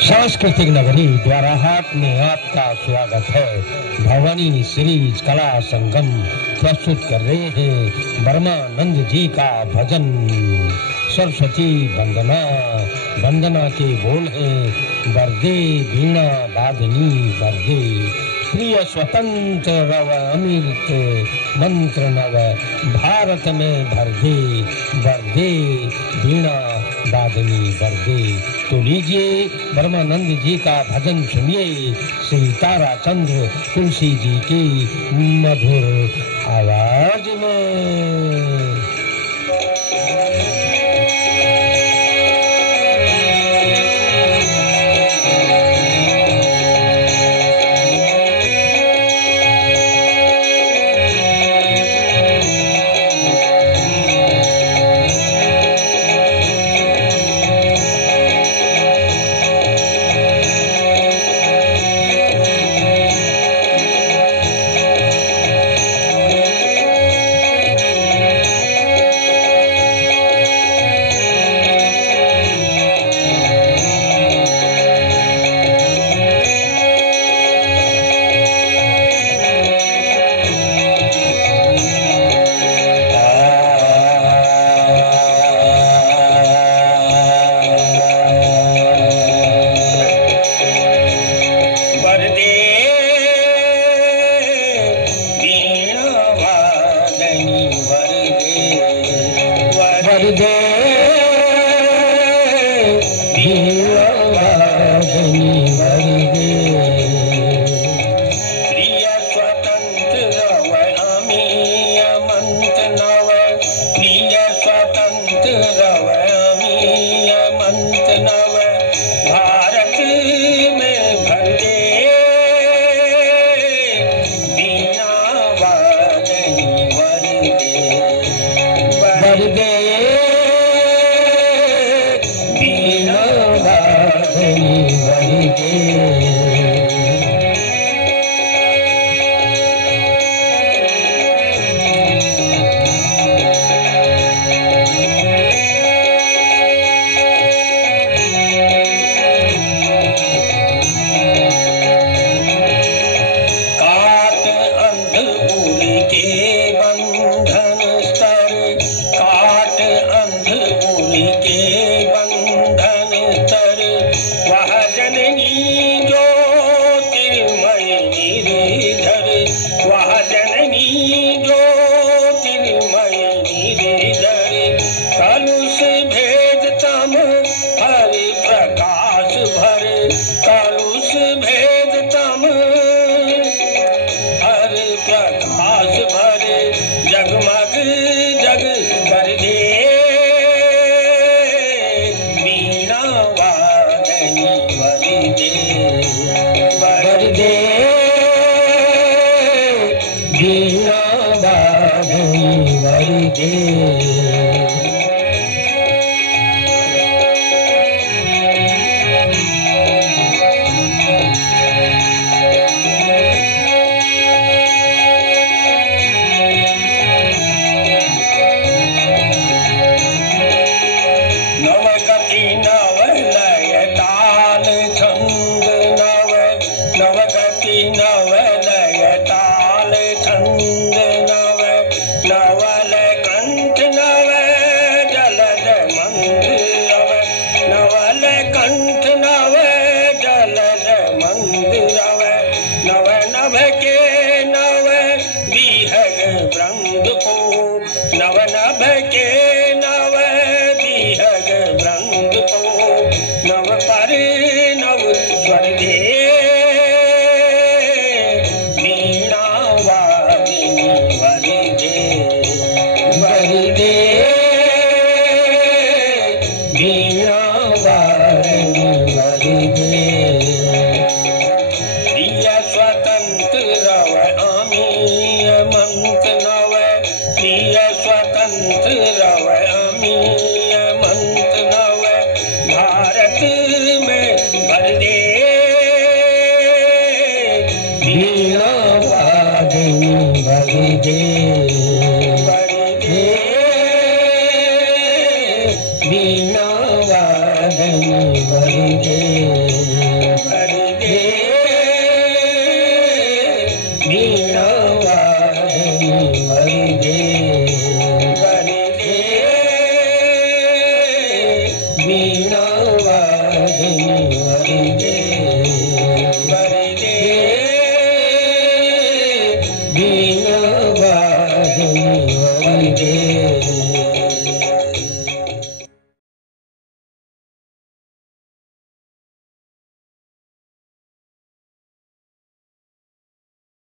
सांस्कृतिक नगरी द्वाराहाट में आपका स्वागत है। भवानी सीरीज कला संगम प्रस्तुत कर रहे हैं ब्रह्मानंद जी का भजन। सरस्वती वंदना, वंदना के बोल हैं वरदे वीणा वादनी वरदे। प्रिय स्वतंत्र रव अमृत मंत्र नव भारत में भर दे वरदे वीणा वादनी वरदे। तो लीजिए ब्रह्मानंद जी का भजन सुनिए श्री ताराचंद्र तुलसी जी की मधुर आवाज में। स्वतंत्र रव आमी मंत नव प्रिय स्वतंत्र रवै आमी मंत नवै भारत में भर दे वीणा वादनी भर दे वीणा वादनी भर दे वीणा वादनी भर दे वीणा वादनी भर दे वीणा